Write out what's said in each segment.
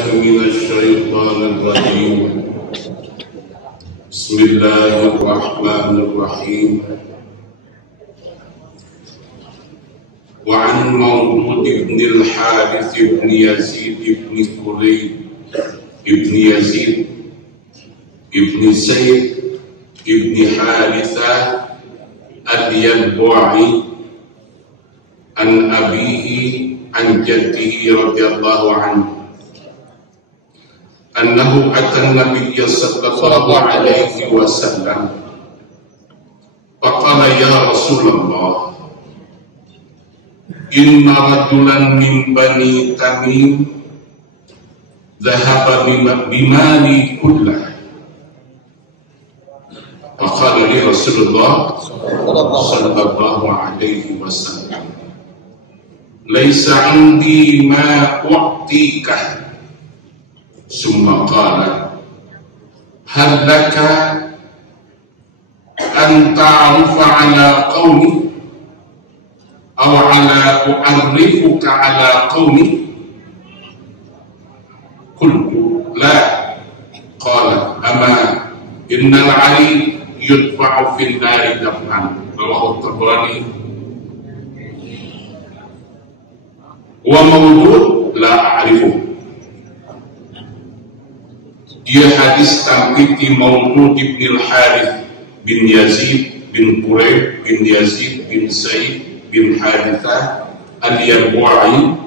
بالله من الشيطان الرجيم بسم الله الرحمن الرحيم وعن مولود بن الحارث بن يزيد بن كليب بن يزيد بن زيد بن حارثة الينبوعي عن أبيه عن جده رضي الله عنه أنه أتى النبي صلى الله عليه وسلم فقال يا رسول الله إن رجلا من بني تميم ذهب بمالي كله. فقال لي رسول الله صلى الله عليه وسلم ليس عندي ما أعطيك. ثم قال هل لك أن تعرف على قومي أو أعرفك على قومي؟ قلت لا. قال أما إن العلي يدفع في النار دفعا. رواه الطبراني. ومولود لا أعرفه. Dia hadis tampiti Maulud bin al-Harith bin Yazid bin Quraib bin Yazid bin Zaid bin Harithah al-Yanbu'i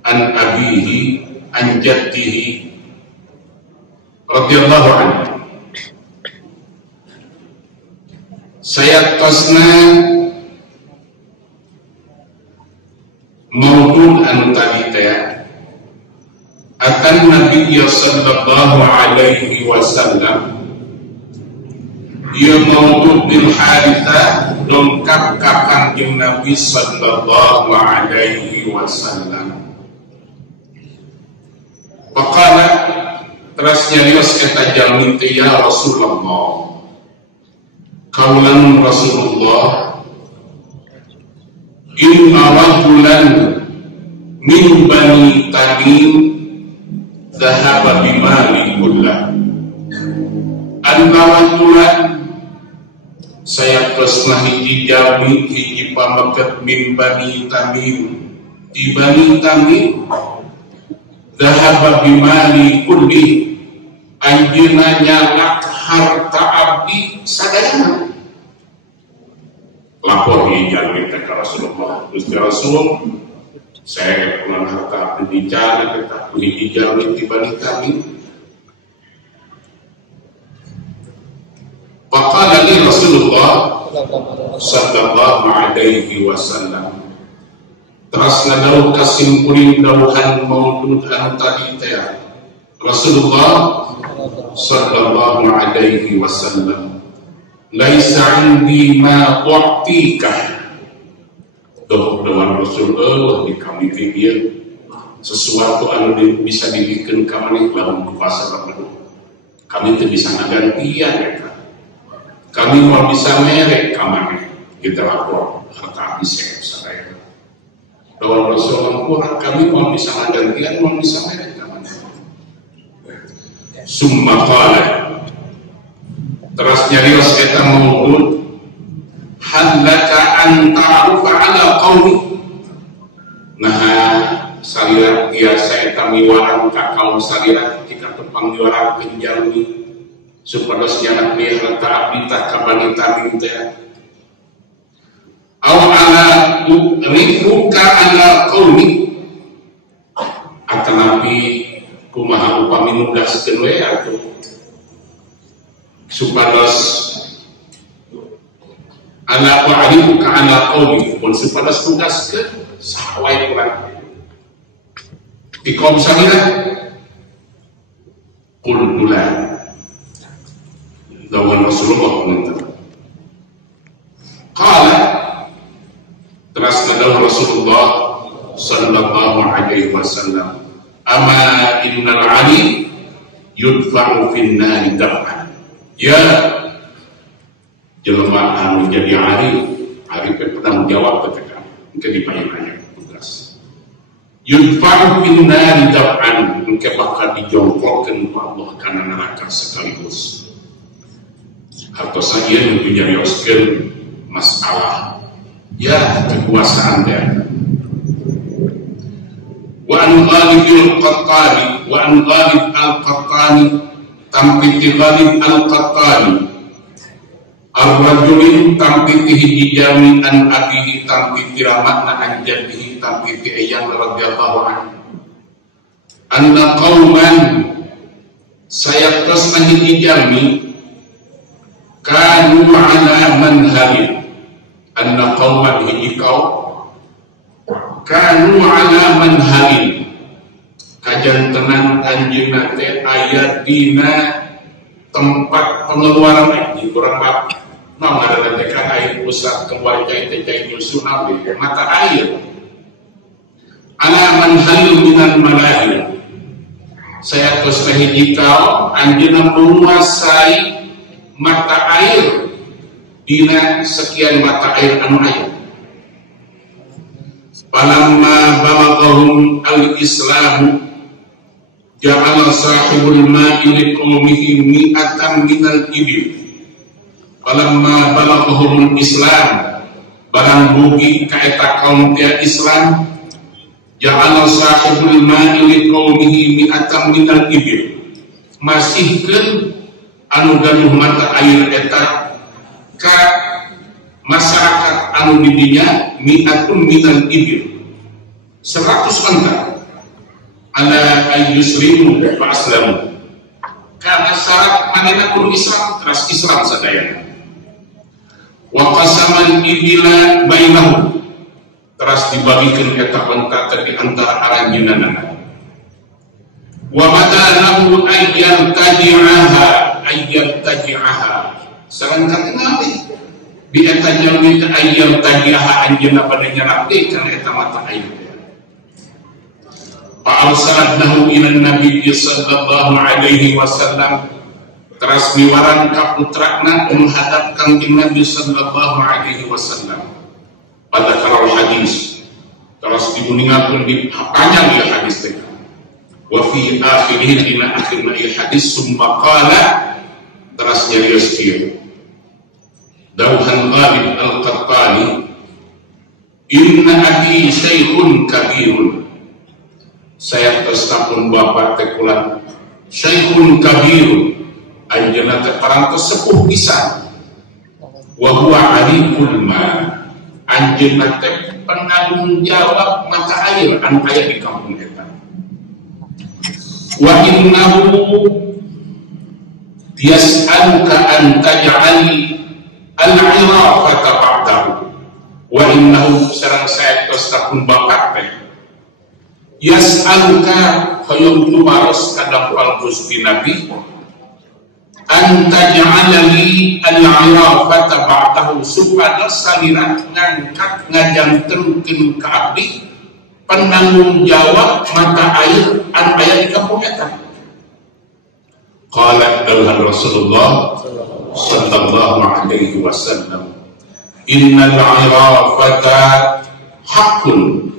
an abihi an jaddihi radhiyallahu anhu. Saya tasna Maulud anu tadi teh akan Nabi sallallahu alaihi wasallam. Dia Maulud bin Harithah dongkap ka kanjeng Nabi sallallahu alaihi wasallam. Faqala teras nyarios eta jalmi teh ya Rasulullah. Kaulan Rasulullah, inna rajulan min bani Tamim dhahaba bimali kullah. An-rajulan saya pesnah hiji jami hiji pameket min bani Tamim di bani Tamim dhahaba bimali kulli anjeunna nyalak harta abdi sadayana. Lapor hiji jami ka Rasulullah, Gusti Rasul saya pulang harta bicara kita punya jauh di balik kami. Faqala li Rasulullah sallallahu alaihi wasallam. Teras nadaw kasimpuling dawuhan Maulud anu tadi teh. Rasulullah sallallahu alaihi wasallam. Laisa indi ma tu'tika. Doa Rasulullah di kami dia sesuatu anu bisa dibikin kami lawan kuasa Rabbana. Kami itu bisa ngagantian ya. Kami mau bisa merek kami kita lapor harta bisa saya. Doa Rasulullah kami mau bisa ngagantian mau bisa merek kami. Summa qala terus nyarios eta Maulud halaka an ta'rufa ala qaumi. Nah salirat biasa eta miwarang ka kaum salirat kita tepang miwarang penjalmi supados nyanak dia harta abdi tah ka bani Tamim teh. Aw ala rifuka ala qaumi atanapi kumaha upami nugaskeun we atuh supados ala wa'alimu ka ala qawmi pun sepadas tugas ke sahawai kurang di kaum samira qultulah dawan Rasulullah menentang qala teras nadaw Rasulullah sallallahu alaihi wasallam ama innal ali yudfa'u fin nari daf'an. Ya jelema anu jadi arif bertanggung jawab ketika dipanggil tugas. Yudfa'u bin nari daf'an, engke Allah karena neraka sekaligus. Hartos saja tentunya rioskeun masalah ya kekuasaan dia. Wa an Ghalib al-Qattani tampiti Ghalib al-Qattani ar-rajulin tampiti hijami an abihi tampiti ramakna an jaddihi tampiti ayyan radhiyallahu anhu anna qauman sayaqtas an hijami kanu ala manharin anna qauman hijikau kanu ala manharin kajan tenang anjeunna teh aya dina tempat pengeluaran di kurang bab naon ngaranna teh kan aya pusat keluar cai teh cai nyusun abdi mata air ala manharil minan malahir saya tos hiji kau anjeunna menguasai mata air dina sekian mata air anu aya. Falamma balaghahum al-islamu ja'ala sahibul ma'i liqaumihi mi'atan minal ibil. Falamma balaghahum al-islam barang bugi ka eta kaum teh Islam ja'ala sahibul ma'i liqaumihi mi'atan minal ibil. Masihkeun anu gaduh mata air eta ka masyarakat anu didinya mi'atun minal ibil 100 unta ala ayyuslimu wa aslamu karena syarat manehna kudu Islam terus Islam sadaya wa qasaman ibila bainahum terus dibagikeun eta unta teh di antara aranjeunna wa madalahu ayyam taji'aha sareng katingali di eta jalmi teh ayyam taji'aha anjeunna pada nyerap deui kana eta mata air fa'arsalnahu ila nabi sallallahu alaihi wasallam terus miwaran ka putrana menghadap kanjeng Nabi sallallahu alaihi wasallam pada kalau hadis terus dibuningakeun di panjang ya hadis teh wa fi akhirih dina akhirna ieu hadis summa qala terus nyarios kieu dauhan Ghalib al-Qattani inna abi syaikhun kabirun saya terstapun bapak tekulan syaikhun kabirun anjeunna teh parantos sepuh pisan wa huwa alikul ma anjeunna teh penanggung jawab mata air anu aya di kampung eta wa innahu yas'aluka an taj'ali al-'irafata ba'dahu wa innahu sareng saya terstapun bapak teh yas'aluka hayum tumaros kadang Gusti Nabi anta ja'alali al-'irafata ba'dahu supaya salira ngangkat ngajangkeun ka abdi penanggung jawab mata air anu aya di kampung eta qala dawuhan Rasulullah sallallahu alaihi wasallam innal 'irafata haqqun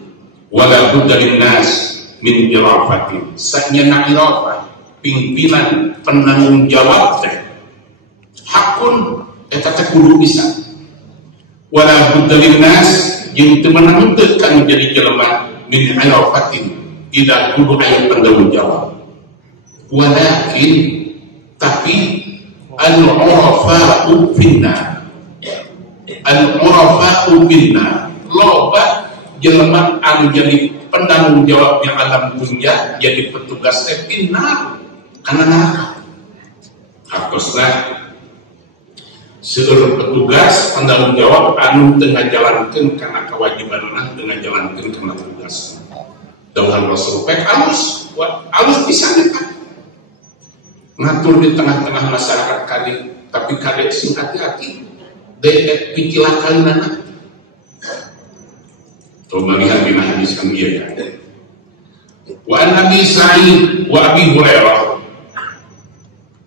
wala budda linnas min irafatin sanyana irafah pimpinan penanggung jawab teh hakun eta teh kudu bisa wala budda linnas jeung teu meunang teu kan jadi jelema min irafatin tidak kudu aya penanggung jawab walakin tapi al-urafa'u finna al-urafa'u finna loba jelema anu jadi penanggung jawab yang alam dunia jadi petugas teh pinnar kana neraka hartosna seueur petugas penanggung jawab anu teu ngajalankeun kana kewajibanna teu ngajalankeun kana tugas dawuhan Rasul pek alus pisan eta ngatur di tengah-tengah masyarakat kali tapi kadek sing hati-hati deet pikilakanna coba lihat di hadis kami ya. Wa Nabi Sa'id wa Abi Hurairah.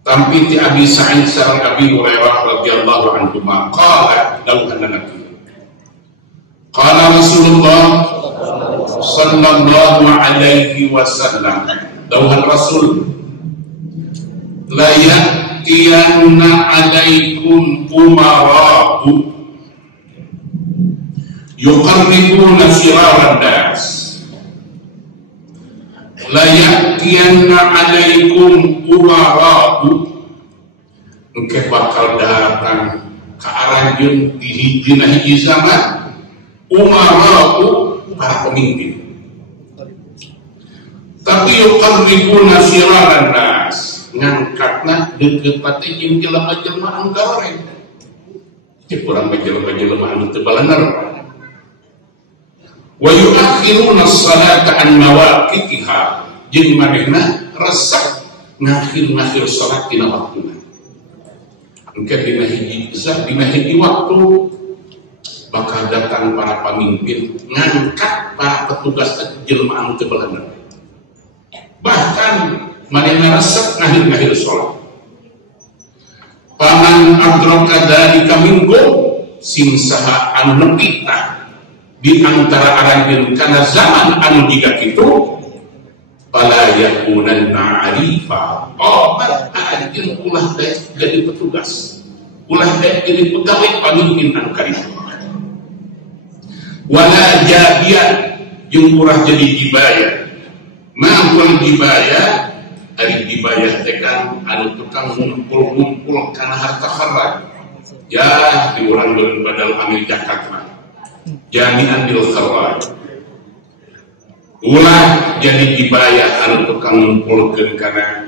Tampi ti Abi Sa'id sareng Abi Hurairah radhiyallahu anhu qala dawuhan Nabi. Qala Rasulullah sallallahu alaihi wasallam. Dawuhan Rasul la ya'tiyanna 'alaikum umara'u yuqarribuna siraran nas. La ya'tiyanna 'alaikum umara'u, engke bakal datang ke arah jeung di hiji zaman umara'u, para pemimpin. Tapi yuqarribuna siraran nas, ngangkatna deukeut pati jeung jelema-jelema anu gareng. Teu kurang jelema-jelema anu teu balener. Wa yu'akhiruna as-salata an mawaqitiha, jeung manehna resep ngakhir-ngakhir salat dina waktuna. Engke dina hiji waktu bakal datang para pemimpin ngangkat para petugas jelema anu teu balener. Bahkan manehna resep ngakhir-ngakhir salat. Paman adraka dzalika minkum, sing saha anu nepi di antara aranjeun kana zaman anu jiga kitu, fala yakunanna arifa, obat anjeun ulah jadi petugas, ulah jadi pegawai pamimpin anu karima. Wala jabian, jeung urah jadi dibayar. Mangkul dibayar, ari dibayar teh kan anu tukang ngumpul-ngumpul kana harta haram. Ya di urang beureun badal amil zakat mah. Jami'an bil kharaj. Ulah jadi dibayar anu tukang ngumpulkeun kana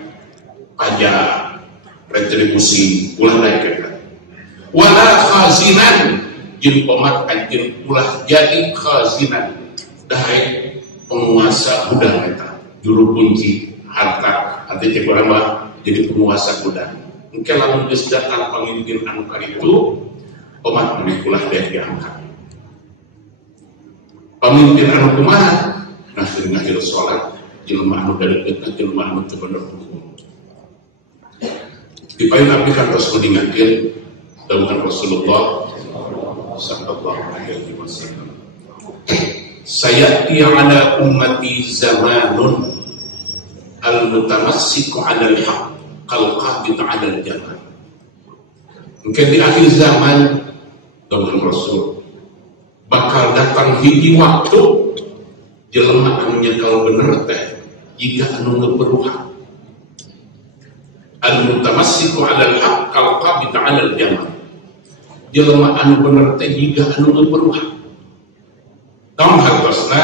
pajak, retribusi, ulah lain. Wala khazinan, jeung pemat anjeun ulah jadi khazinan, daek penguasa gudang eta, juru kunci harta, artinya cek urang mah jadi penguasa gudang. Engke lamun geus datang pamimpin anu karitu, pemat maneh ulah daek diangkat. Pemimpin anu kumaha ngakhir salat jelema anu dadeukeutna jelema anu teu bener hukum. Dipaeun abdi kantos ngadingakeun dawuhan Rasulullah sallallahu alaihi wasallam. Sayati ala ummati zamanun al-mutamassiku 'ala al-haq kal qabid 'ala al-jamal. Engke di akhir zaman dawuhan Rasul bakal datang hiji waktu jelema anu nyekel bener teh jiga anu ngeuperuhan. Al-mutamassiku 'ala al-haq kal qabid 'ala al-jamal. Jelema anu bener teh jiga anu ngeuperuhan. Taun hartosna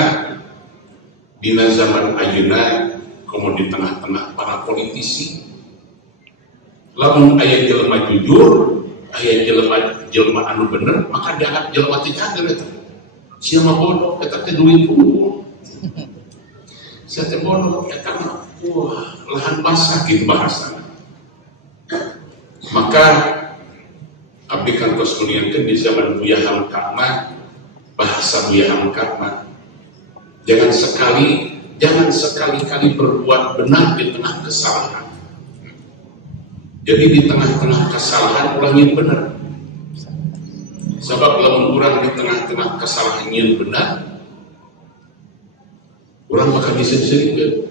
dina zaman ayeuna komo di tengah-tengah para politisi. Lamun aya jelema jujur, aya jelema anu bener, maka diangkat jelema teh cager eta. Sia mah bodoh, eta teh duit unggul. Sia teh bodoh, eta mah wah, lahan basah gitu bahasana. Maka abdi kantos nuliankeun di zaman Buya Hamka mah, bahasa Buya Hamka mah, jangan sekali-kali berbuat benar di tengah kesalahan. Jadi di tengah-tengah kesalahan ulah yang benar. Sebab lamun urang di tengah-tengah kesalahan yang benar, urang bakal disensirikeun.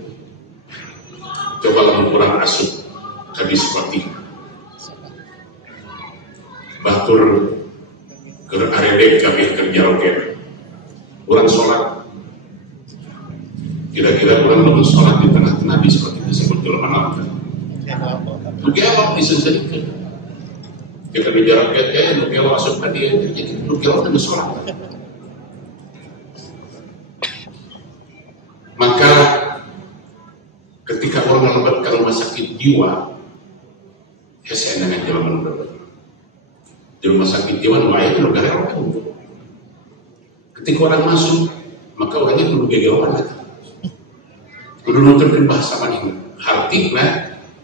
Coba lamun urang asup ka diskotik, batur keur aredek kabeh kerja oge. Urang salat, kira-kira urang lamun salat di tengah-tengah diskotik disebut jelema naon? Nugi apa disensirikeun? Kita bicara kayak nugi apa asup ka dieu, jadi nugi apa teu salat. Maka ketika orang melebat ke rumah sakit jiwa, saya dengan jalan melebat di rumah sakit jiwa, namanya itu negara orang. Ketika orang masuk, maka orangnya perlu gegewan. Kudu nonton bahasa mana hartikna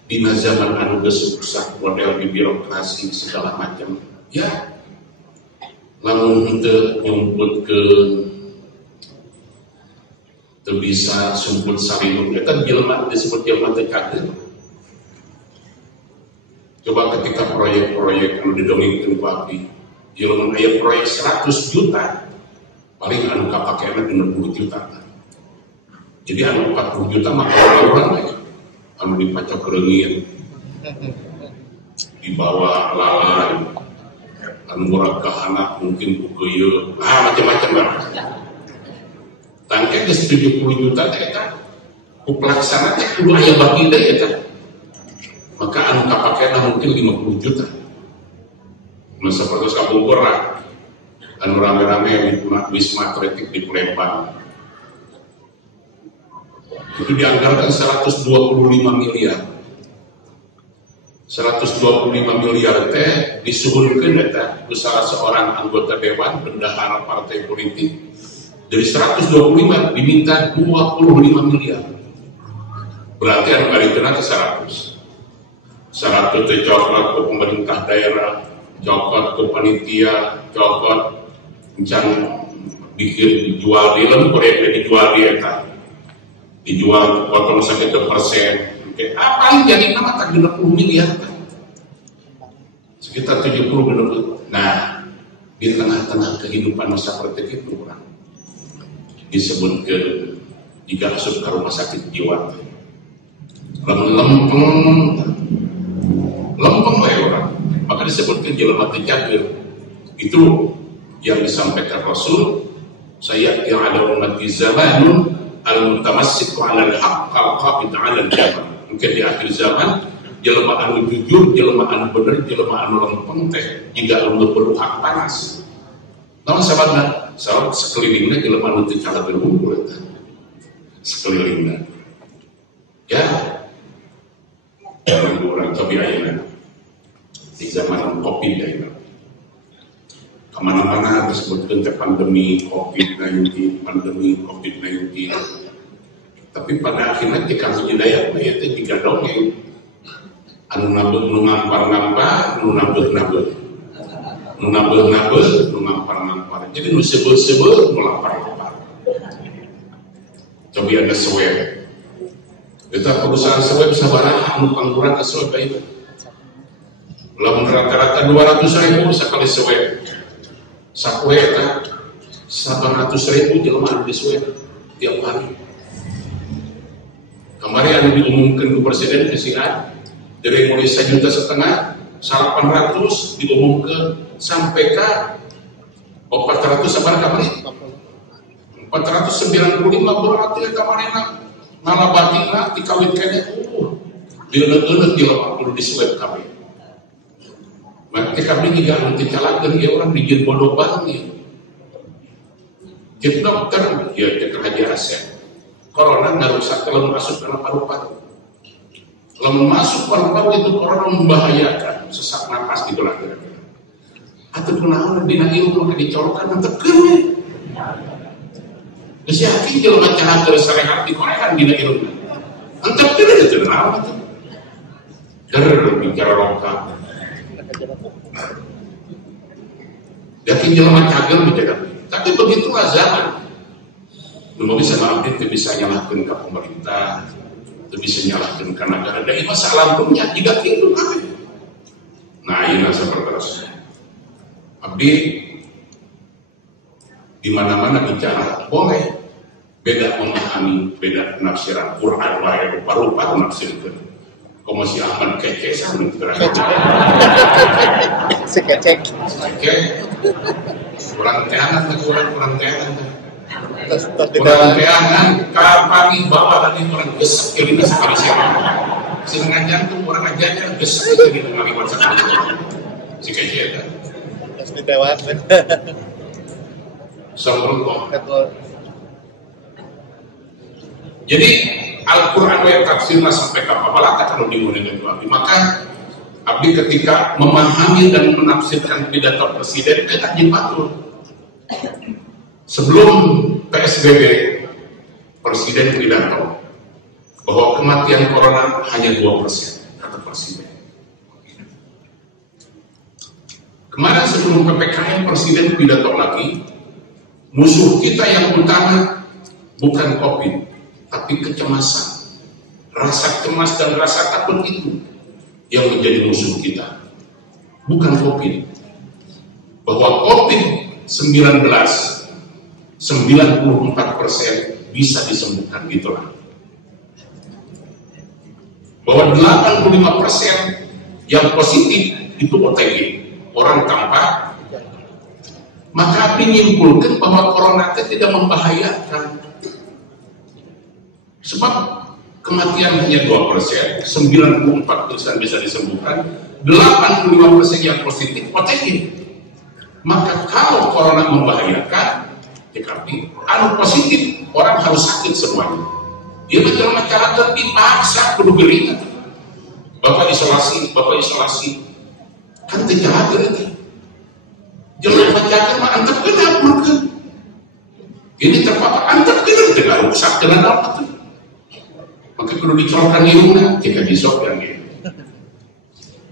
di zaman anu geus rusak model di birokrasi segala macam. Ya, lamun teu nyumputkeun teu bisa sumput sarinung eta jelema disebut jelema teu kader. Coba ketika proyek-proyek anu didongengkeun ku abdi, jelema aya proyek 100 juta, paling anu kapakena 60 juta. Jadi anu 40 juta mah orang anu dipacok reungieun. dibawa lalai murah kahana mungkin bukuyu macam-macam lah. Tangke ke 70 juta ternyata pelaksananya kudu aya bagi deh ya, maka anu kapakena mungkin 50 juta. Masa pertos kabungkur lah anu rame-rame di Wisma Atlet di Palembang itu dianggarkan 125 miliar. 125 miliar teh disuhunkeun eta ku salah seorang anggota dewan bendahara partai politik. Dari 125 diminta 25 miliar. Berarti anu kalikeuna ke 100. 100 teh cokot ke pemerintah daerah, cokot ke panitia, cokot encan bikin dijual di lem proyek dijual di eta. Dijual potong sakitu persen. Apa yang jadi nama tak 60 miliar kan? Sekitar 70-80. Nah, di tengah-tengah kehidupan seperti itu orang disebutkan jika masuk ke rumah sakit jiwa lempeng ya orang, maka disebutkan jelema terjagir. Itu yang disampaikan Rasul, saya kira ada umat di zamanun al-mutamassiku 'ala al-haqq al-qabid 'ala al-jabal. Mungkin di akhir zaman jelema anu jujur, jelema anu bener, jelema anu lempeng teh jika anu berhak panas. Namun sahabatna, sahabat sekelilingnya jelema anu teu kalah berkumpul eta. Sekelilingnya. Ya. Orang cobi ayeuna. Di zaman Covid ayeuna. Kemana-mana disebutkan pandemi COVID-19, pandemi COVID-19. Tapi pada akhirnya kita hidayah itu juga dongeng anu nambah nu ngampar-ngampar nu nambah-nambah nu nambah-nambah nu ngampar-ngampar jadi nu sebel-sebel nu lampar-lampar. Coba ada swab kita perusahaan swab sabaraha anu pangurang ke swab itu lamun rata-rata 200.000 sekali swab sapoe eta 700.000 jelema di swab tiap hari. Kemarin yang diumumkan ke Presiden PCR dari mulai 1,5 juta 800 diumumkan sampai ke 400 sebar kemarin 495 berarti kemarin malah batiknya dikawinkannya diulet-ulet di 80 di swab kami. Maka kami juga nanti calakkan ya orang dijin bodoh banget jadi dokter ya kita haji aset corona nggak rusak kalau masuk dalam paru-paru. Kalau masuk paru-paru itu corona membahayakan, sesak napas gitulah kira-kira. Atau kenaon dina ilmu ke dicolokan mantep keun. Geus yakin jelema cara geus sarehat dikorekan dina ilmu. Mantep keun itu naon itu. Bicara lengkap. Yakin jelema cagel bicara. Tapi begitulah zaman. Belum bisa ngelakuin, itu bisa nyalahkan ke pemerintah, itu bisa nyalahkan ke negara. Dan masalah punya tidak itu kami. Nah ini seperti abdi di mana-mana bicara boleh beda memahami, beda penafsiran Quran wae rupa-rupa menafsirkan. Komo si Ahmad kece sama sekecek. Kurang teangan, kurang teangan. Orang teangan, kapan bawa tadi orang gesek kirinya sekali siapa? Sengaja jantung orang ajarnya gesek itu ngaliwat sekali. Si kece ada. Terus ditewas. Sambung. Jadi Al-Quran yang tafsirnya sampai kapal kalau dimulai dengan Abdi. Maka Abdi ketika memahami dan menafsirkan pidato presiden kita jimpatul. Sebelum PSBB, presiden pidato bahwa kematian corona hanya 2%, kata presiden. Kemarin sebelum PPKM presiden pidato lagi, musuh kita yang utama bukan COVID, tapi kecemasan. Rasa cemas dan rasa takut itu yang menjadi musuh kita, bukan COVID. Bahwa COVID-19 94% bisa disembuhkan, gitulah. bahwa 85% yang positif itu OTG, orang tanpa. Maka menyimpulkan bahwa corona itu tidak membahayakan. Sebab kematian hanya 2%, 94% bisa disembuhkan, 85% yang positif OTG. Maka kalau corona membahayakan, tapi positif orang harus sakit semuanya. Dia betul masyarakat dipaksa kudu geringan. Bapak isolasi kan tidak ada. Jangan bacakan mah antep kenapa makan. Ini terpapar antep kenapa tidak rusak dengan apa tuh. Maka kudu dicolokkan irungna jika disokkan dia.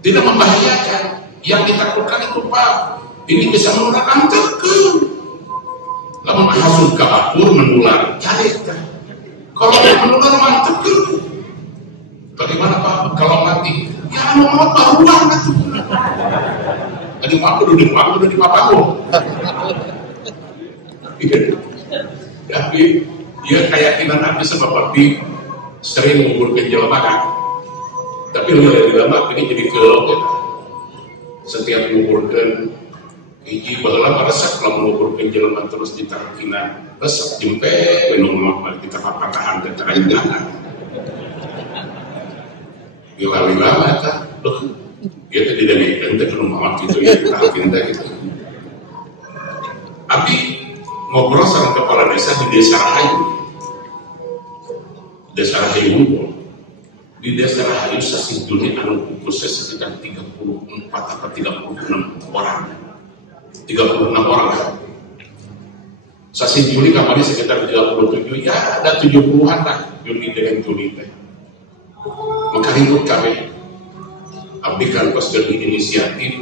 Tidak membahayakan. Yang ditakutkan itu Pak, ini bisa menular antep ke. Lamun hasud ke akur menular, cari kan. Kalau menular mantep ke. Bagaimana Pak kalau mati? Ya mau baruan atuh. Tadi aku duduk di papaku. Tapi dia keyakinan Nabi sebab Nabi sering menguburkan jelema kan. Tapi lebih lama ini jadi kelok ya. Setiap menguburkan hiji baheula resep kalau menguburkan jelema terus ditarkinan resep jempe minum kita papatahan teh teraingan. Lila-lila kan. Dia tidak dikentek ke rumah gitu ya, kita gitu. Abi ngobrol sama kepala desa di desa Rahayu. Desa Rahayu di desa Rahayu sasi Juni anu kukusnya sekitar 34 atau 36 orang. 36 orang. Sasi Juni kemarin sekitar 37, ya ada 70-an lah Juni dengan Juni teh. Maka ribut kami. Abdi kan pas jadi inisiatif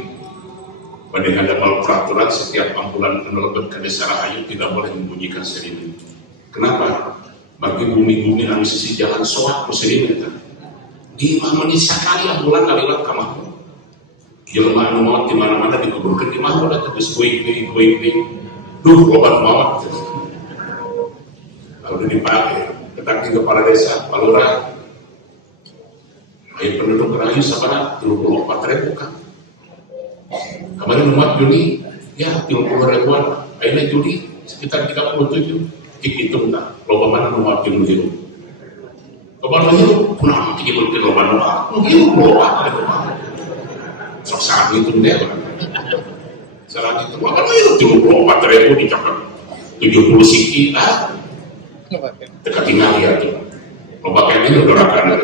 pada ada peraturan setiap ambulan penerbit ke desa Rahayu tidak boleh membunyikan sirine. Kenapa? Bagi bumi-bumi anu sisi jalan soak muslimin eta. 5 menit sekali ambulan kaliwat ka mah. Jelema anu maot di mana-mana dikuburkeun di mah udah geus going-going. Duh loba maot. Kalau dipakai, ketak kepala desa, palurah penduduk Rahayu sabana 34.000 kan. Kemarin umat Juni ya 30.000-an. Akhirnya Juni sekitar 37. Hitung tak loba mana umat Juni. Loba Juni kunaon teh dibeukeun loba nu mungkin loba sok sarang itu deh. Sarang itu loba nu 34.000 dicatat 70 siki ah. Teka tinggal ya tuh. Loba kene dorakan.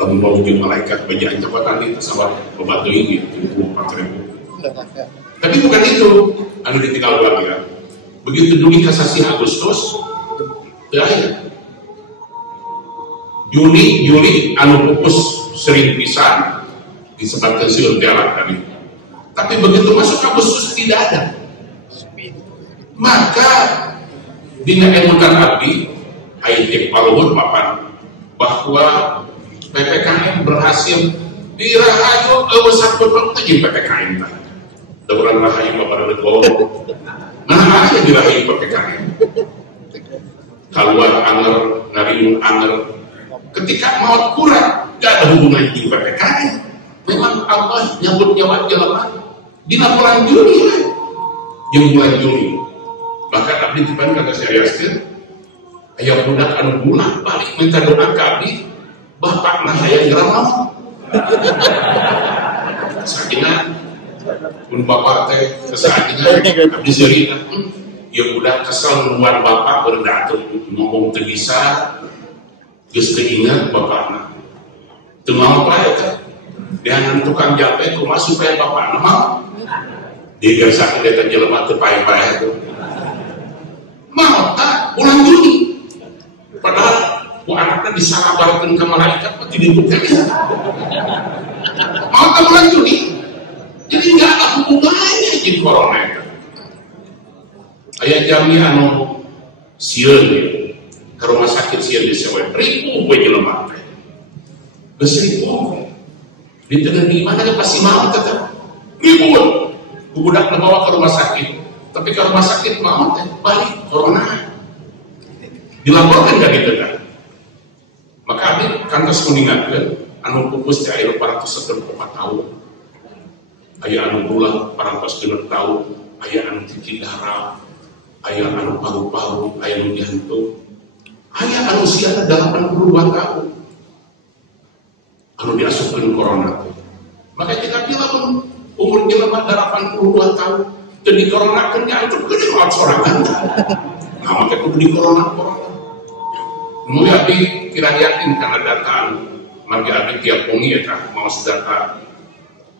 Lalu mau wujud malaikat bajaan jabatan itu sama membantu ini 24.000. Tapi bukan itu anu ditinggal ulang ya. Begitu Juni kasasi Agustus ya. Juli anu pupus sering pisan disebabkan siun terak tadi. Tapi begitu masuk Agustus tidak ada. Maka dina emutan abdi aitik paluhur mapan bahwa PPKM berhasil di Rahayu sakut teh PPKM tah. Dauran Rahayu babar legowo. Nah, aja di Rahayu PPKM. Keluar anger, ngariung anger. Ketika maut kurang, gak ada hubungan di PPKM. Memang Allah nyambut nyawa jelema dina bulan Juli ya. Jeung bulan Juli. Maka abdi dipan kata seriuskeun. Aya budak anu bulan balik minta doa ka abdi. Bapak nah saya geram sakina pun bapak teh sakina abdi serina ya udah kesel nuan bapak berdatung ngomong teu bisa geus keinget bapakna teu mau pae teh dengan tukang jape kumaha supaya bapakna mau digersakeun eta jelema teu pae-pae tuh mau tak bulan Juni padahal anaknya disalabarkan ke malaikat pasti dibuktikan ya. Mau ke bulan Juni jadi nggak ada hubungannya di corona itu. Ayah jamnya anu sieun ke rumah sakit sieun di sewa ribu gue jelema teh geus ribu diteun di mana pasti mau tetap ribu budak bawa ke rumah sakit tapi ke rumah sakit mau teh balik corona dilaporkan gak gitu kan. Maka abdi kantos meninggalkan anu pupus di air 404 tahun, aya anu bulan 402 tahun, aya anu cuci darah, aya anu paru-paru, aya anu jantung, aya anu usia 82 tahun anu diasupkan corona. Maka jika bilang umur jelema 82 tahun dan di corona kan nyantuk ke dalam sorangan. Nah maka kudu di corona. Mulai abdi kira yakin karena data maka abdi tiap pongi ya mau data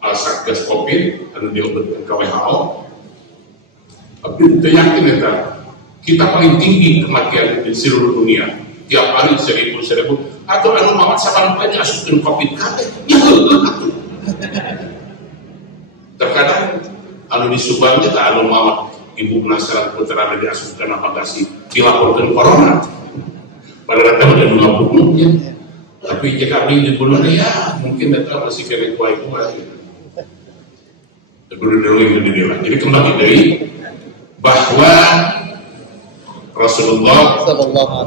Satgas Covid anu diobatkan ke WHO. Abdi yakin ya kita paling tinggi kematian di seluruh dunia. Tiap hari 1000 atau anu mamat saban bae asupkeun Covid kabeh. Ya heueuh atuh. Terkadang anu di Subang kita anu mamat ibu penasaran putra diasupkeun apa kasih dilaporkeun corona. Pada datang udah mengaburnya. Tapi jika abdi di bulan ya mungkin data masih kena kuai-kuai. Jadi kembali dari bahwa Rasulullah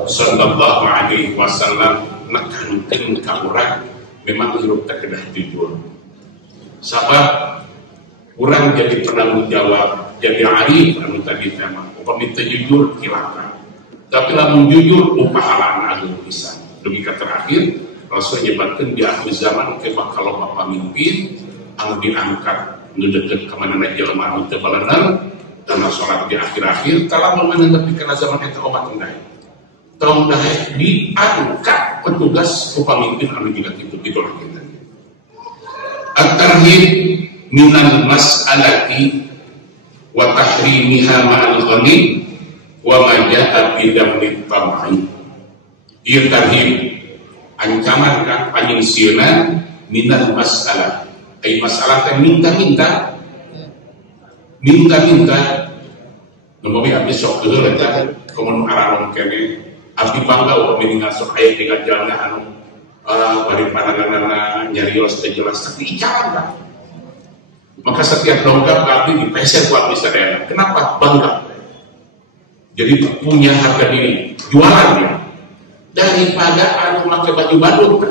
sallallahu alaihi wasallam nekankeun ka urang memang hirup teh kedah jujur. Sabab urang jadi penanggung jawab, jadi arif anu tadi tema. Upami teu jujur hilangkan. Tapi lamun jujur pahala anu pisan. Logika terakhir Rasul nyebatkeun di akhir zaman ke bakal loba pamimpin anu diangkat nu deukeut ka manehna jelema anu teu baleunang karena sholat di akhir-akhir telah memenuhi karena zaman itu obat endai tahun dahai diangkat petugas pemimpin anu juga gitu lagi at-tarhib minal mas'alati wa tahrimiha ma'al ghani wa ma ja'a bi dammi tam'i ieu tarhib ancaman kan panyingsieuna minal mas'alah ai masalah teh minta-minta namun abdi sok keul eta komun aranon kene abdi bangga upami ngasuk aya di jalanna anu bari pandanganna nyarios teh jelas tapi icaran kan. Maka setiap dongkap abdi dipeser ku abdi sadayana. Kenapa? Bangga. Jadi punya harga diri, jualan ya. Daripada anu make baju badut.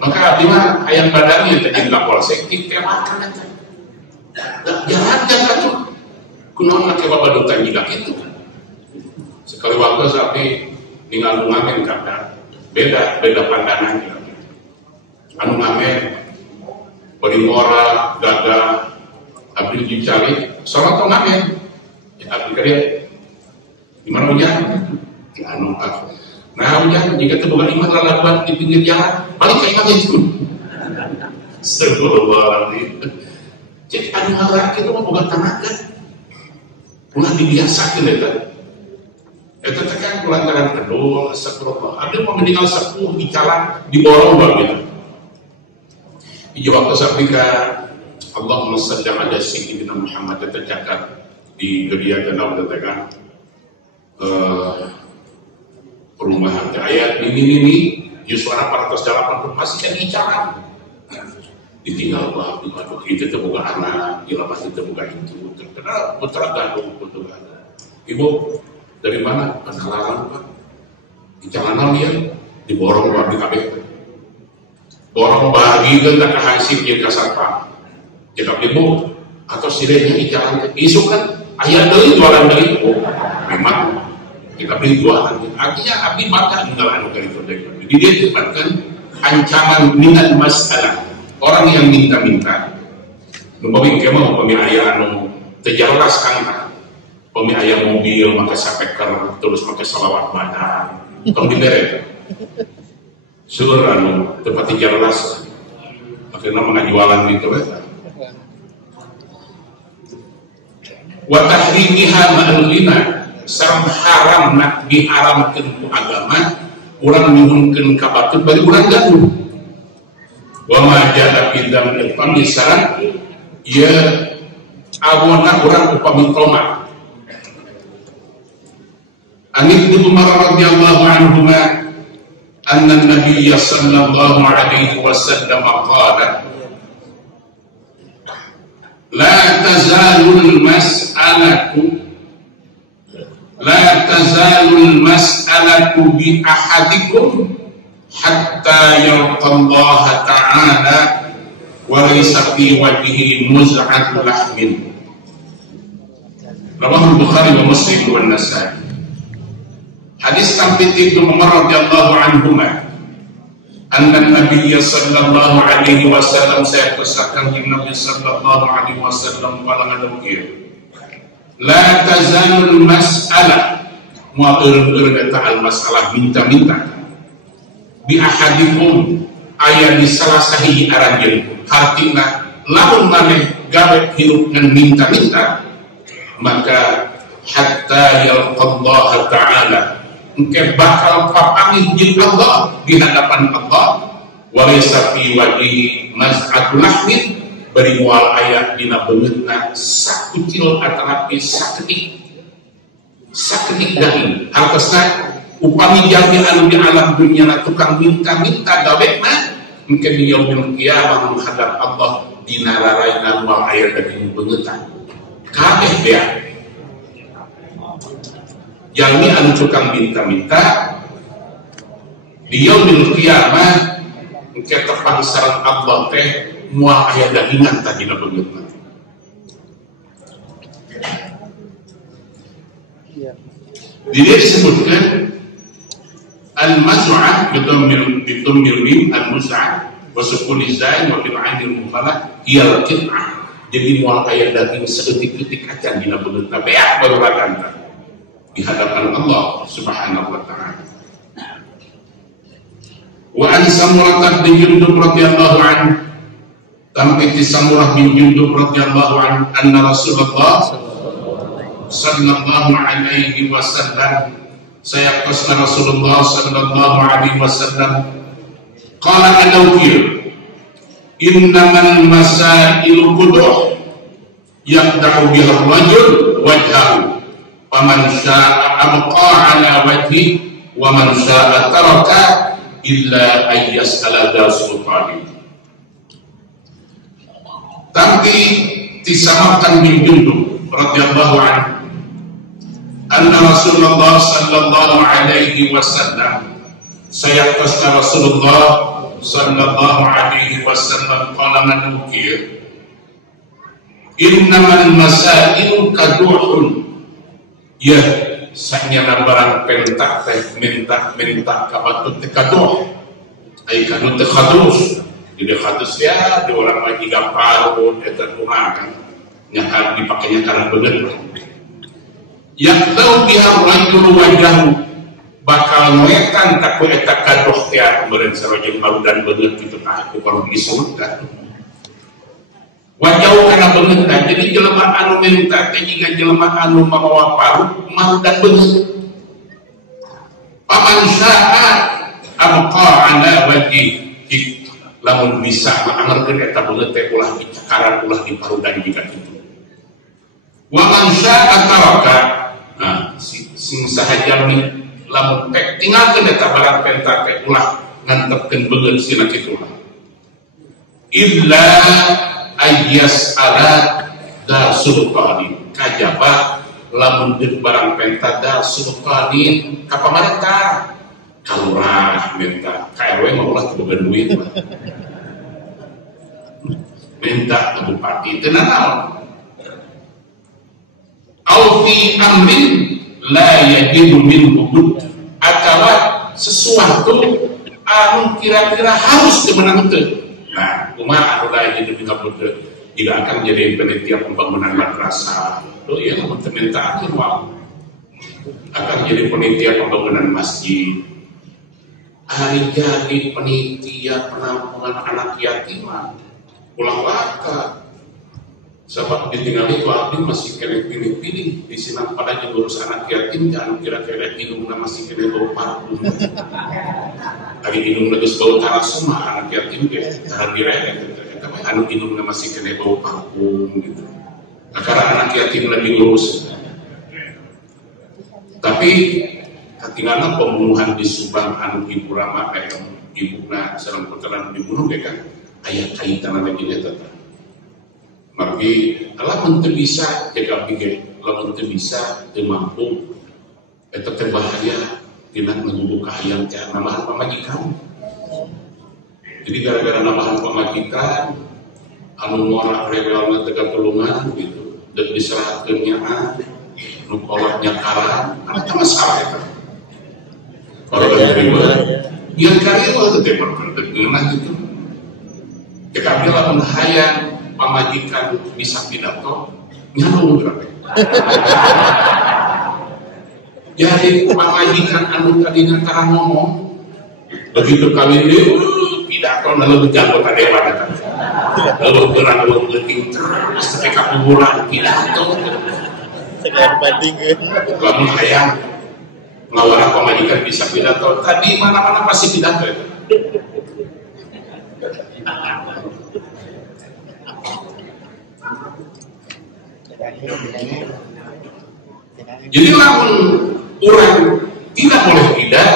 Maka abdi mah aya badannya teh di Kapolsek ditewakan eta. Jangan tuh kunaon make babadutan juga gitu kan. Sekali waktu sampai ninggal ngamen kada beda pandangan gitu. Anu ngamen bari ngora gagah abdi dicari salat tong ngamen ya abdi kerja di mana hujan di anu nah hujan jika teu boga imah lalabuan di pinggir jalan balik ka imah itu astagfirullahaladzim. Jadi anu ngarak itu mah boga tenaga ulah dibiasakeun eta. Eta teh kan kulantaran kedul astagfirullah. Ada mau meninggal sepuh di jalan diborong gitu. Di waktu sampika Allahumma shalli ala sayyidina Muhammad tercatat di geria kenal teh perumahan ayat ini yuswara 480 masih kan icaran. Ditinggal bah, aduh itu terbuka anak, jelas itu terbuka itu, terkenal putra gandung putu gandung. Ibu dari mana? Pasalaran pak. Di jalanan dia diborong pak di kabeh. Borong bagi kan tak hasil jadi kasarpa. Jika ibu atau sirenya ikan isu kan ayat dari jualan dari ibu. Memang kita beli jualan. Artinya abdi maka tinggal anu kali itu. Jadi dia disebutkan ancaman minat masalah. Orang yang minta-minta, numpami kemau pemi aya anu tejelas kan, pemi aya mobil maka sapeker terus pakai salawat badan, tong dibere. Sur anu tempat tejelas, akhirnya mengajualan itu ya. Wa tahrimiha ma'alina sareng haram nak diharamkeun ku agama, urang nyuhunkeun ka batur bari urang gaduh. Wa ma ja'a bidam al-qamisa ya awona urang upami tomat. Ani Ibnu Umar radhiyallahu anhu anna an-nabiy sallallahu alaihi wasallam qala la tazalul mas'alatu la tazalul mas'alatu bi ahadikum hatta yalqallaha ta'ala wa laysa fi wajhihi muz'atu lahmin. Rawahu Bukhari wa Muslim wa Nasa'i. Hadis tampit Ibnu Umar radhiyallahu anhuma anna Nabi sallallahu alaihi wasallam saya pesankan Nabi sallallahu alaihi wasallam qala ngadukir la tazalul mas'alah mu'ir ta'al masalah minta-minta bi ahadikum aya di salah sahihi aranjeun hartina lamun maneh gawe hirup ngan minta-minta maka hatta yalqallaha ta'ala engke bakal papamih jeung Allah di hadapan Allah wa laysa fi wajhi maz'atul lahmin bari moal aya dina beungeutna sakucil atanapi sakedik daging hartosna upami jalmi anu di alam dunya na tukang minta-minta gawena engke di yaumil qiyamah menghadap Allah dina rarayna moal aya daging beungeutna kabeh bea jalmi anu tukang minta-minta di yaumil qiyamah engke tepang sareng Allah teh moal aya dagingan tadi na beungeutna. Di dia disebutkan al-maz'ah bidammil mim al-muz'ah wa sukun zain wa bil ainil mufallah hiya al-qit'ah. Jadi moal aya daging saeutik-eutik acan dina beungeutna beak baru raganta di hadapan Allah Subhanahu wa ta'ala. Wa an Samurah bin Jundub radhiyallahu anhu tampil di Samurah bin Jundub radhiyallahu anhu anna Rasulullah sallallahu alaihi wasallam saya qasna Rasulullah sallallahu alaihi wasallam qala adawkir innamal masailu quduh yaqda'u biha rajul wajhahu faman syaa'a abqa ala wajhi wa man syaa'a taraka illa ayyas'ala dha sultani. Tapi disamakan bin Jundub radhiyallahu anhu anna Rasulullah sallallahu alaihi wasallam saya qasna Rasulullah sallallahu alaihi wasallam qala manukir innamal masailu kaduhun ya sanya barang pentak teh minta kabatut teh kaduh ai kanu teh khadus jadi khadus ya di orang lagi gampar eta kumaha kan nya dipakainya karena bener yaqtau biha rajul wajhahu bakal ngoetan tak ku eta kaduh teh meureun sarojeng barudan bener kitu tah ku kalau disebutkan wajau kana beungeutna jadi jelema anu minta teh jiga jelema anu mawa paru marudan beungeut paman syaa abqa ala wajhi lamun bisa mengamarkeun eta beungeut teh ulah dicakaran ulah diparudan jiga kitu wa man syaa taraka nah sing sahaja lamun teh tinggalkeun eta barang penta teh ulah ngantepkeun beungeut sina kitu illa ayyas ala dar sulqani kajaba lamun deuk barang penta dar sulqani ka pamarentah kalurah minta KRW mah ulah boga duit minta ke bupati teu naon au fi amrin la yajidu min hudud atawa sesuatu anu kira-kira harus dimenang teu. Nah, kumaha anu da jadi dikabulkeun tidak akan jadi panitia pembangunan madrasah. Tuh iya mun teu mintakeun wae. Akan jadi panitia pembangunan masjid. Hari jadi panitia penampungan anak yatim ulah waka. Sebab ditinggali ku abdi masih kena pilih-pilih di sini pada ngurus anak yatim jangan kira-kira hidungna masih kena bau parfum. Hari hidung geus bau tarasuma anak yatim ge tahan direk eta anu hidungna masih kena bau parfum gitu. Karena anak yatim lagi ngurus. Tapi ketinggalan pembunuhan di Subang anu ibu Rama ibuna sareng puteran dibunuh ge kan aya kaitan lagi eta. Maka lamun teu bisa jaga pikir, lamun teu bisa teu mampu Itu bahaya tidak membuka yang namahan pamajikan. Jadi gara-gara namahan pamajikan anu ngora regalna teu katulungan gitu dan diserahkeun nya nu kolotnya kalah eta masalah eta. Kalau dari yang karyawan itu perkenaan gitu. Tetapi lamun hayang pamajikan bisa pidato nyambung berarti. Jadi pamajikan anu tadinya tara ngomong begitu kawin deui pidato lalu anggota dewan eta. Lalu berang leuting terus tapi kakuburan pidato. Sekedar bandingkeun. Lamun hayang ngawara pamajikan bisa pidato tadi mana-mana pasti pidato itu. Jadi lamun orang tidak boleh tidak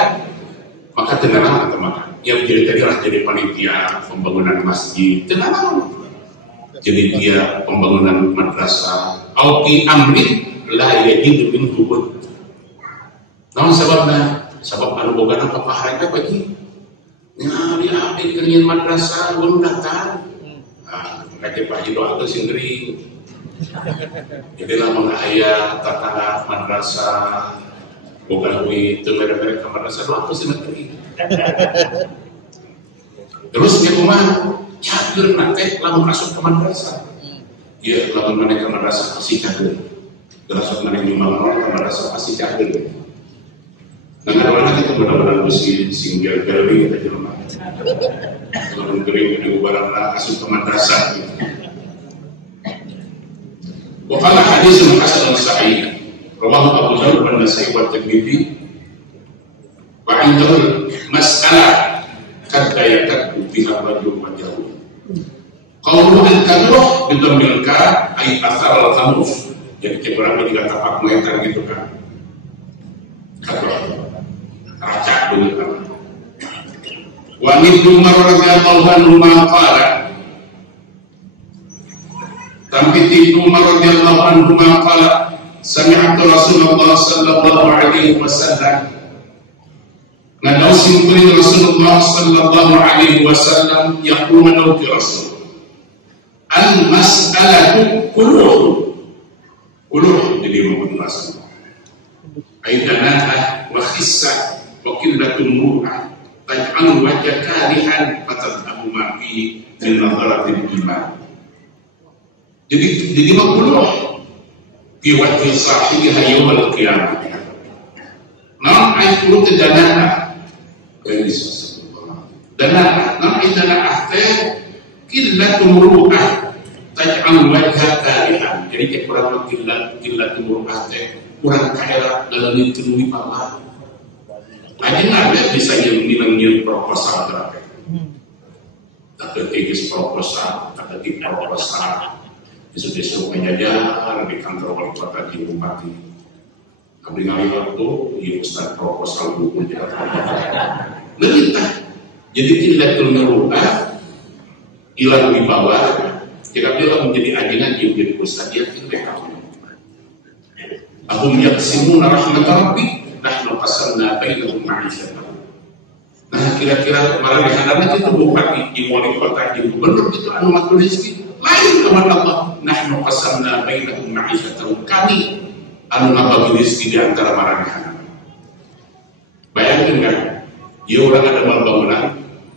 maka tenang atau maka yang jadi tadi lah jadi panitia pembangunan masjid tenang jadi dia pembangunan madrasah auki amri la yajidu min hubud. Namun sebabnya sebab anu boga apa pahalanya bagi nyari abdi keringin madrasah belum datang kakek Pak Haji doa itu sendiri. Jadi lamun aya tata madrasah boga duit teu mere-mere ka madrasah doa itu sendiri. Terus dia kumaha cageurna teh lamun masuk ke madrasah. Ieu lamun maneh ka madrasah pasti cageur. Terus maneh nyumbang ke madrasah pasti cageur. Nah, kadang-kadang itu benar-benar mesti singgah galeri kita jelema. Kalau kering di barang asup ke madrasah. Wa qala haditsun hasan sahih rawahu Abu Dawud wa Nasa'i wa Tirmidzi wa 'indahu mas'alah kad yakatu biha rajul wajhu. Qawlu al-kadruh bidhammil ka ay athar al-khamuf. Jadi kurang lebih tapak meter gitu kan. Kadruh racak dulu kan. Wa min Umar radhiyallahu anhu ma qala. Tapi di Umar radhiyallahu anhu ma qala sami'tu Rasulullah sallallahu alaihi wasallam. Ngadau simpulin Rasulullah sallallahu alaihi wasallam yaqulu lahu Rasul. Al mas'alatu kulluh. Kulluh jadi Rasul. Aidanah wa khissah wa qillatul mur'ah taj'al wajha karihan fatadhabu ma fi min nadharatil iman. Jadi makhluk fi wajhi sahibiha yaumil qiyamah. Nam ayat danana danana nam danana teh qillatul mur'ah taj'al wajha karihan. Jadi kurang qillatul mur'ah teh kurang kaya dalam itu bawah. Aja nggak bisa yang proposal berapa? Tapi tinggi proposal, tapi tinggi proposal. Isu-isu penjajahan di kantor wali kota di Bupati. Abdi ngali waktu, ya Ustaz proposal buku tidak Lelitah. Jadi tidak termeruah, hilang di bawah. Jika dia menjadi ajengan, dia menjadi Ustaz dia tidak kamu. Ahum yaqsimuna rahmat rabbi nahnu qasamna bainahum ma'isyatahum. Nah kira-kira kemarin hadapnya itu bupati di wali kota di gubernur itu anu matur rezeki lain kepada Allah nahnu qasamna bainahum ma'isyatahum kami anu ngabagi rezeki di antara maranehana. Bayangkan kan dia orang ada bangunan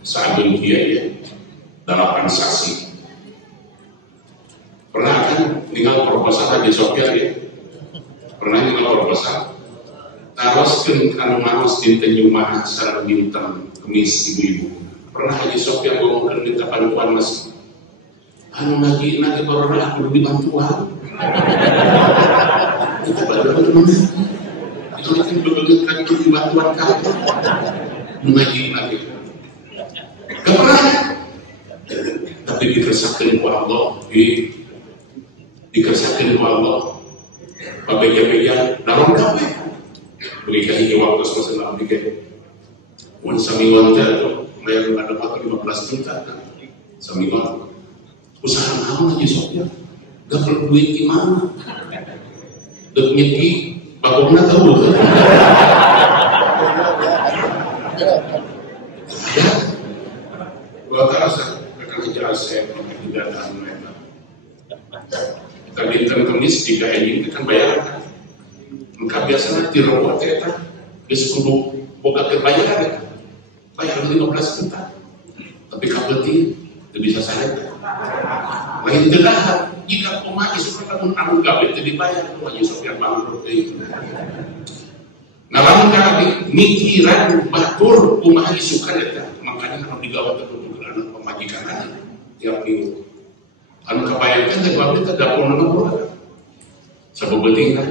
saat dia ya 8 saksi pernah kan tinggal proposal di Sofia ya pernah nggak proposal teruskan anu maos dinten Jumat secara bintang kemis ibu-ibu pernah Haji Sofyan ngomongkan minta bantuan mas anu lagi orang aku lebih bantuan itu baru itu kan berbagi lebih bantuan kamu lagi gak pernah tapi dikersakkan ku Allah dikersakkan ku Allah beja-beja dalam gawe berikan hingga waktu selesai bikin pun samiwan jatuh bayar ada waktu 15 juta samiwan usaha apa aja sopnya gak perlu duit gimana dek nyeki Bagongna tahu tuh. Ya, bakal akan kejar saya tidak tahan mereka. Tapi Kamis 3 ini kan bayar. Maka biasanya tirawat ya kan, disebut boga terbayar ya, bayar 15 juta. Tapi kabel tidak bisa saya. Lain tidak. Jika pemakai supaya kamu kabel tidak dibayar, wajib sopir bangkrut itu. Nah, lalu kali mikiran batur pemakai suka ya, makanya kalau digawat tertutup anak pemajikan aja tiap minggu. Anu kebayangkan saya bawa kita dapur nomor sabuk beting kan,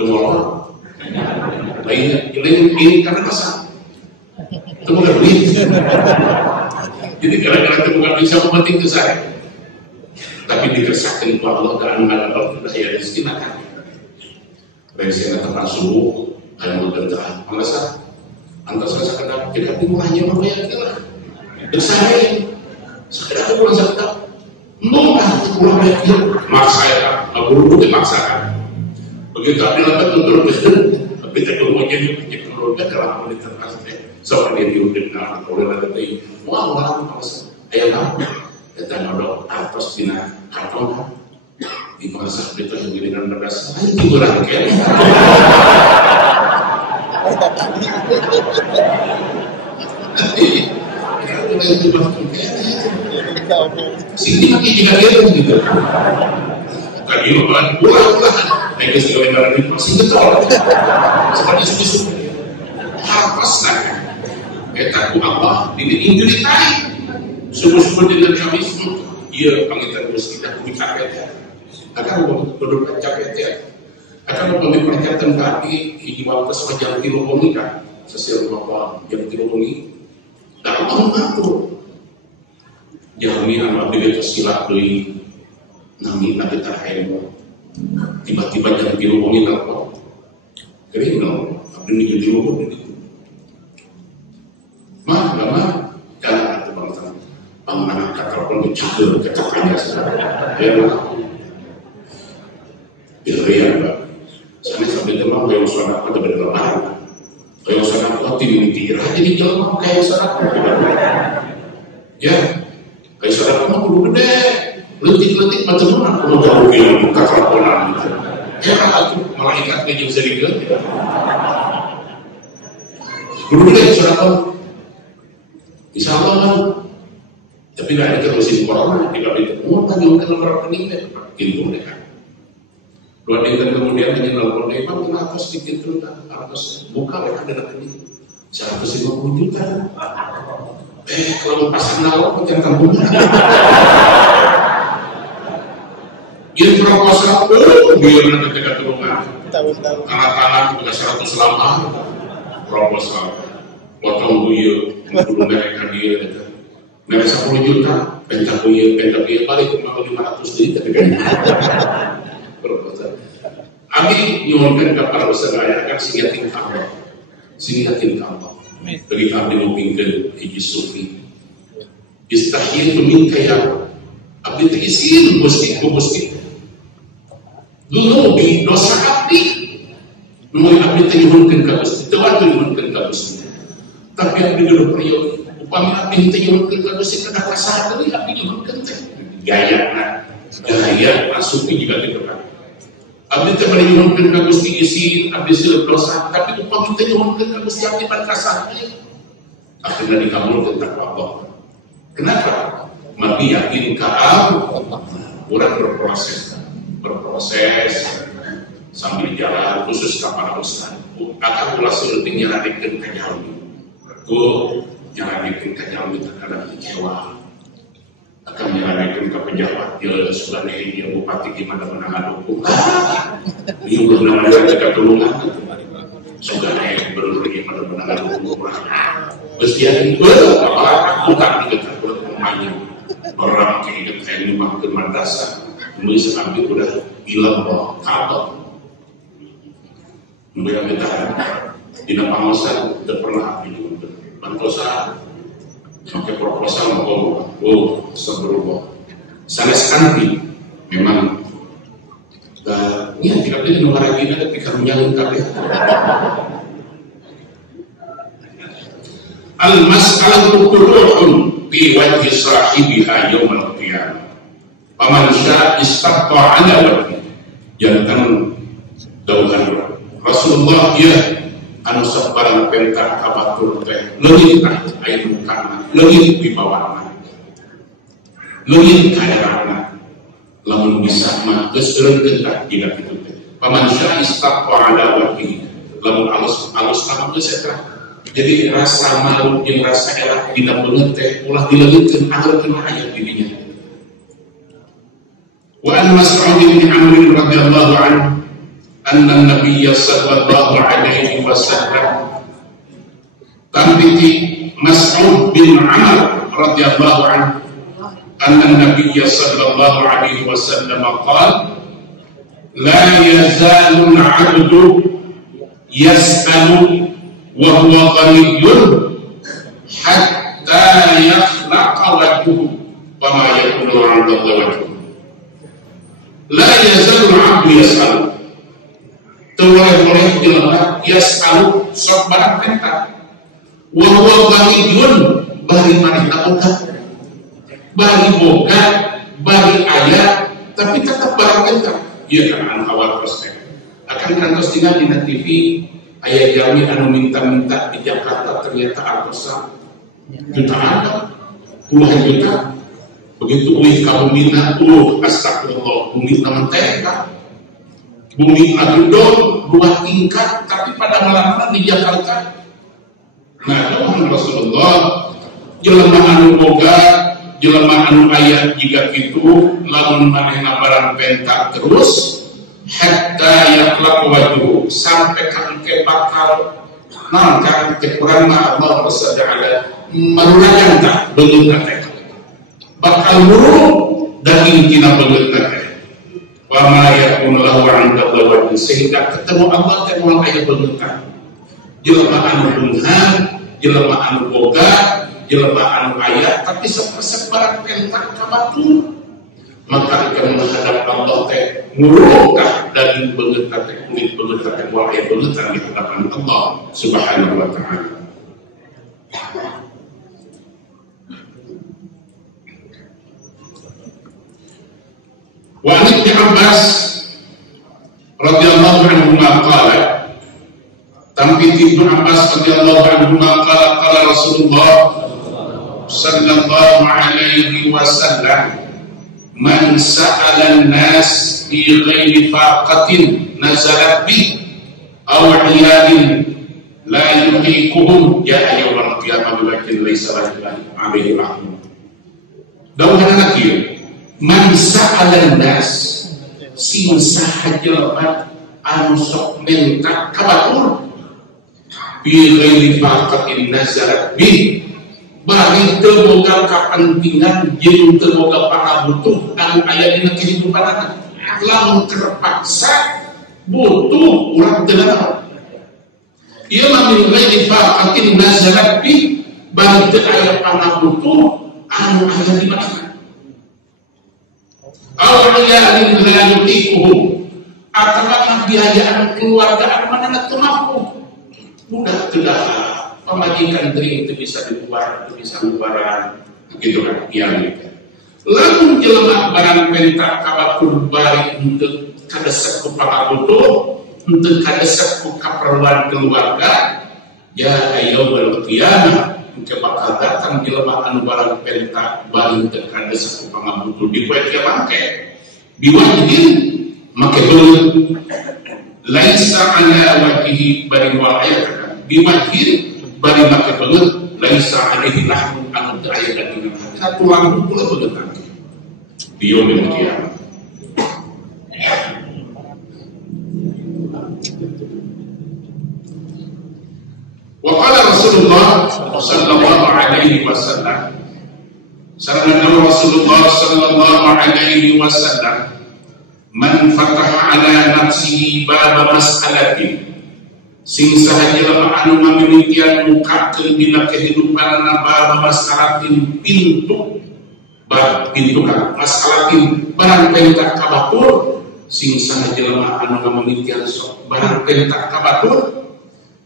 temolong. Lainnya ini karena masa, temu gak duit. Jadi gara-gara temu gak bisa membeting ke saya. Tapi dikesakin ku Allah dan Allah sudah ya distinakan. Resina tempat subuh, ayam bergerak. Masa antar saya sekedar tidak dimulainya membayar lah. Bersaing, sekedar pulang sekedar. Mungkin pulang bayar, maksa ya, guru dimaksakan. Begitu ada lepas untuk presiden, tapi tak kemudian dia punya keluarga kalau mau diterkasih. Soalnya dia diundang oleh nanti, wah orang masa ayam apa? Kita nodok atas dina karton di masa itu yang dengan beras ayo kurang kan sini makin juga gitu gitu tadi makan pulang naik segala barang itu masih betul seperti susu harpas nak kita ku Allah diceritain subuh-subuh dengan kami iya pangitan terus kita punya capek ya akan berdua capek ya akan memiliki perhatian kaki di bawah sepanjang kilo bumi kan sesial bapak yang kilo bumi dan Allah mengatur jami anak bebek silap beli nami nanti terhayu tiba-tiba jam kilo bumi nalpo kering no abdi ini jadi bumi mah lama jalan atau bangsa anak kakak pun bercampur kecapanya ya ya mbak sana sampai demam kayak usaha apa berlebaran kayak usaha apa tim tira jadi jelma kayak usaha apa ya kayak usaha apa kudu gede letik macam mana kudu jauh gitu kakak ponan gitu ya aku malaikat ngejeng sedikit kudu gede usaha apa insya Allah kan tapi nggak ada musim corona tidak itu tadi mungkin nomor rekening deh gitu deh kan 2 minggu kemudian hanya nelfon memang kenapa sedikit dulu harus buka mereka ada rekening 150 juta kalau pasang nalok macam kampung ini proposal biar nanti dekat rumah tangan udah 100 lama proposal potong buyu dulu mereka dia mereka 10 juta, pentak buaya balik mau 500 juta kan? Proposal. Abi nyuwunkeun ka para sadaya akan singatin Allah. Bagi kami mungkinkan hiji sufi. Istahil minka ya abdi teh isin Gusti. Dulu bi dosa abdi. Nuhun abdi teh nyuwunkeun ka Gusti, teu atuh nyuwunkeun ka Gusti. Tapi abdi geus priyo upami abdi teh nyuwunkeun ka Gusti kada kasar deui abdi nyuwunkeun teh. Gaya sufi juga gitu kan. Abdi teh bari nyuwunkeun ka Gusti isin abdi sileup dosa, tapi upami teh nyuwunkeun ka Gusti abdi pan kasar deui. Akhirnya dikabulkeun ka Allah. Kenapa? Mati yakin ka Allah. Urang berproses sambil jalan khusus ka para ustaz. Akan ulah seuting nyaradikeun ka jalmi. Ku nyaradikeun ka jalmi terkadang kecewa. Akan nyaradikeun ka pejabat ieu sudah ieu bupati gimana menangan hukum. Ieu belum namanya ka tulungan. Sudah berurang gimana menangan hukum. Geus yakin bukan diketak pemain. Orang kehidupan ini makin madrasah. Nulis sampai udah hilang bahwa kabel memberikan betahan di pengawasan tidak pernah bantosa pakai proposal sebelum sana sekali memang Ya, tidak boleh nomor lagi ketika menyalin kabeh. Al-mas'alatu ruhun fi wajhi sahibiha yaumil qiyamah. Faman syaa istaqqa 'ala wajhi. Jangan dauhan Rasulullah ya anu sabarang perintah kabatur teh leungit aya mukana, leungit wibawana. Leungit kadarana. Lamun bisa mah geus eureun tah dina kitu teh. Faman syaa istaqqa 'ala wajhi. Lamun alus nama geus eta. Jadi rasa malu yang rasa elah dina beungeut teh ulah dileungitkeun angeureun aya dirinya. Wa an Mas'ud bin Amr radhiyallahu anhu anna Nabiy sallallahu alaihi wasallam tambiti Mas'ud bin Amr radhiyallahu anhu anna Nabiy sallallahu alaihi wasallam qala la yazalu al-'abdu yas'alu wa huwa ghaniyun hatta yakhlaqa wajhuhu wa ma yakunu 'inda Allah wajhuhu. La yazalu al-'abdu yas'alu. Boleh jelema yas'alu sok barang perintah. Wa huwa ghaniyun bari manehna boga, bari aya, tapi tetap barang perintah. Ieu kan anu awal prospek. Akan kantos dina TV aya jami anu minta-minta di Jakarta ternyata artosa jutaan, puluhan juta. Begitu uih ka bumina, astagfirullah, bumi mentega, bumi agedong, 2 tingkat, tapi pada malam di Jakarta. Nah, Tuhan Rasulullah, jelema anu boga, jelema anu aya jika kitu, lamun manehna barang pentak terus, hatta yakhlaq wajhu sampai kangke bakal nangka kekurang Allah Subhanahu marulayan tak beungeut teh bakal murung daging tina beungeut teh wa ma yakunu lahu 'inda Allah sehingga ketemu Allah teh moal aya beungeut jelema anu bunhan jelema anu boga jelema anu aya tapi sepersep barang pentak kabatur maka akan menghadap Allah teh murungkah daging beungeut teh kulit beungeut teh moal aya beungeut di hadapan Allah Subhanahu wa taala. Wa an Ibnu Abbas radhiyallahu anhu qala tampi Ibnu Abbas radhiyallahu anhu qala Rasulullah sallallahu alaihi wasallam man sa'alan nas bi ghairi faqatin nazalat bi aw 'iyadin la yuqiquhum ya yaumil qiyamah walakin laysa alaihi rahmah. Dawuhan lagi man sa'alan nas sing sahaja anu sok minta kabatur bi ghairi faqatin nazalat bi bari teu boga kapentingan jeung teu boga pangabutuh anu aya dina kehidupan anak. Lamun terpaksa butuh urang teu naon. Ieu mah min ghairi faqatin nazalat bi bari teu aya pangabutuh anu aya di mana. Aw ya lin ghayatikum atawa biayaan keluarga anu manehna teu mampu. Mudah teu pemajikan teri itu bisa dibuat, itu bisa bubaran, gitu kan? Yang gitu. Lalu jelema barang perintah kabatur bari untuk kadesek ku pangabutuh, untuk kadesek ku kaperluan keluarga, ya yaumil qiyamah, engke bakal datang jelema anu barang perintah bari untuk kadesek ku pangabutuh di poe kiamat ke. Biwajhin make beungeut laisa ala wajhihi bari wa'aya biwajhin bari make beungeut laisa alaihi lahmun anu teu aya daging satu lampu pula beungeut di yaumil qiyamah. Wa qala Rasulullah sallallahu alaihi wasallam sarana Rasulullah sallallahu alaihi wasallam man fataha ala nafsihi baba mas'alatin sing sahaja anu mamimitian mukakeun dina kehidupan bab masalatin pintu kan masalatin barang perintah kabatur sing saha jelema anu ngamanitian sok barang pentak kabatur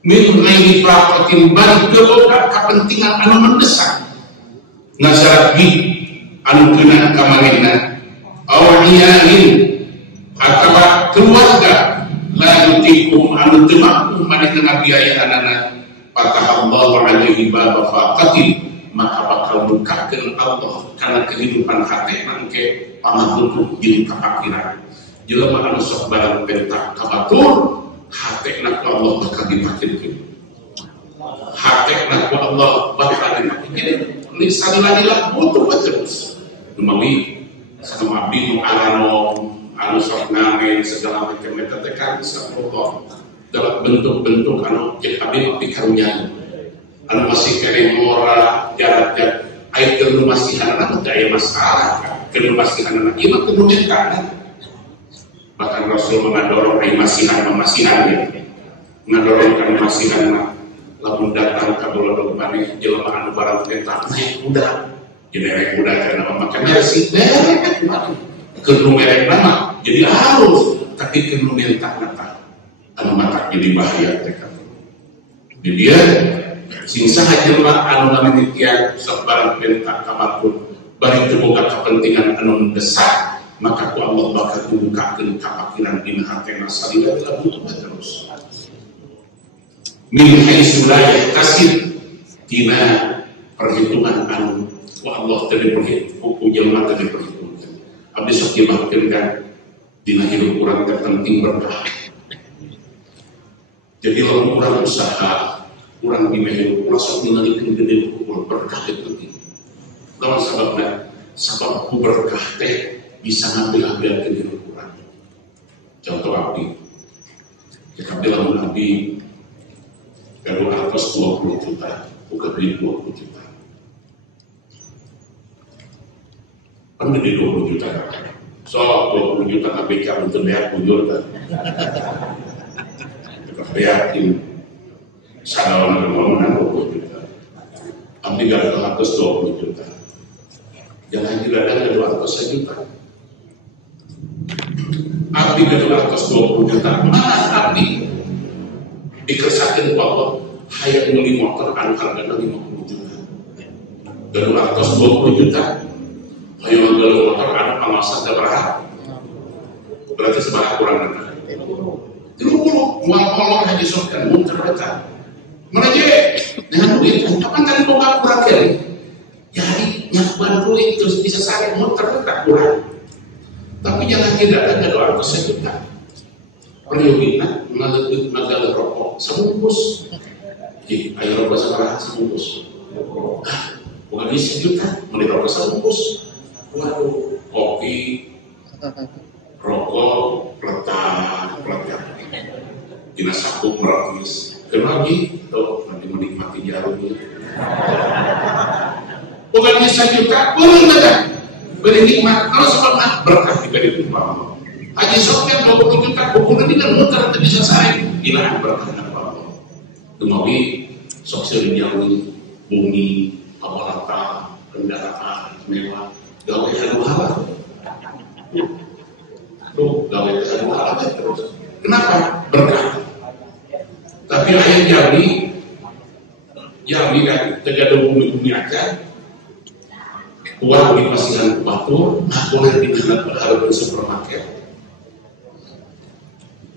min ghairi faqatin bal keboga kepentingan anu mendesak nasyarat bi anu kena kamarina awaliyain atau keluarga la yutikum anu teu mampu manehna biaya anana fatahallahu alaihi baba faqatin maka bakal bukakeun Allah karena kehidupan hati mangke pamabutuh jeung kapakiran jelema anu sok barang pentak kabatur hatena ku Allah bakal dipakirkeun hatena ku Allah bakal dipakirkeun lisan ladilah butuh terus dumawi sama abdi nu anu sok ngamen segala macam eta teh kan Allah dalam bentuk-bentuk anu cek abdi pikarunya anu masih kene moral jarak-jarak aya keur masihanna teh aya masalah keur masihanna ieu mah kudu mental bahkan Rasul mengadorong aya masihan ya ngadorong kana masihan lamun datang ka bulan maneh jelema anu barang eta naik kuda jadi naik kuda kana makanya sih kudu merek nama jadi harus tapi kudu mental nata anu mata jadi bahaya teh jadi dia sing saha jelema anu ngamanitian sok barang perintah kamarpun bari teu boga kepentingan anu mendesak maka ku Allah bakal membukakeun kapakiran dina hatena salila butuh terus min haitsu la yahtasib dina perhitungan anu ku Allah teu diperhitungkeun ku jelema teu diperhitungkeun abdi sok dimakeun kan dina hidup urang teh penting berkah jadi lamun urang usaha urang di meja urang sok ningalikeun gede ku berkah teh penting lawan sabab ku berkah teh bisa ngambil ke diri urang contoh abdi jika bilang abdi kalau atas 20 juta bukan beli 20 juta kan beli 20 juta so 20 juta abdi kan untuk lihat bujur kan kita yakin sadawan kemohonan 20 juta abdi gak atas 20 juta jangan tidak ada 200 juta abdi kedua atas 20 juta mana abdi dikesakin ku Allah hayat beli motor anu hargana 50 juta kedua atas 20 juta hayat beli motor anu pengawasan berapa berarti sebanyak kurang dulu mual kolor haji sokan muter eta mana je dengan duit kapan tadi boga kurang kali jadi nyakuan duit terus bisa sakit muter eta kurang tapi jangan tidak ada doa sejuta periodina ngalegit rokok sebungkus ayo rokok sekarang sebungkus bukan ini sejuta beli rokok sebungkus waduh kopi rokok peletak dina saku gratis kenapa tuh nanti menikmati jarumnya bukan ini sejuta boleh enggak beri nikmat kalau semangat berkah diberi Allah haji soknya 20 juta bukunya dengan muter tidak bisa saya hilang berkah Allah dumawi sok sering nyawi bumi awalata kendaraan mewah gawe anu halal tuh gawe anu halal terus kenapa berkah tapi ayat Yami kan terjadi bumi aja uang di pasiran batu, aku nanti dengan berharap di supermarket.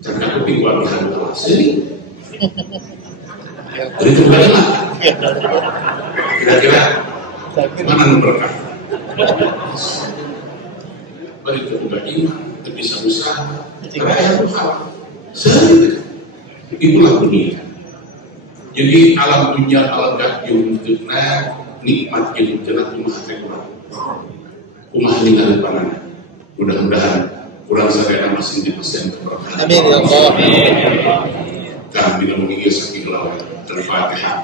Karena aku uang di handal sini. Jadi itu bagaimana? Kira-kira mana berkah? Bagi itu bagaimana? Itu bisa usaha. Karena yang hal sering itulah dunia. Jadi alam dunia alam gajung itu nikmat yang jelas rumah kurang rumah dengan panah mudah-mudahan kurang sadar masih di pasien keberkahan amin ya Allah kami tidak mengingat sakit lawan Al-Fatihah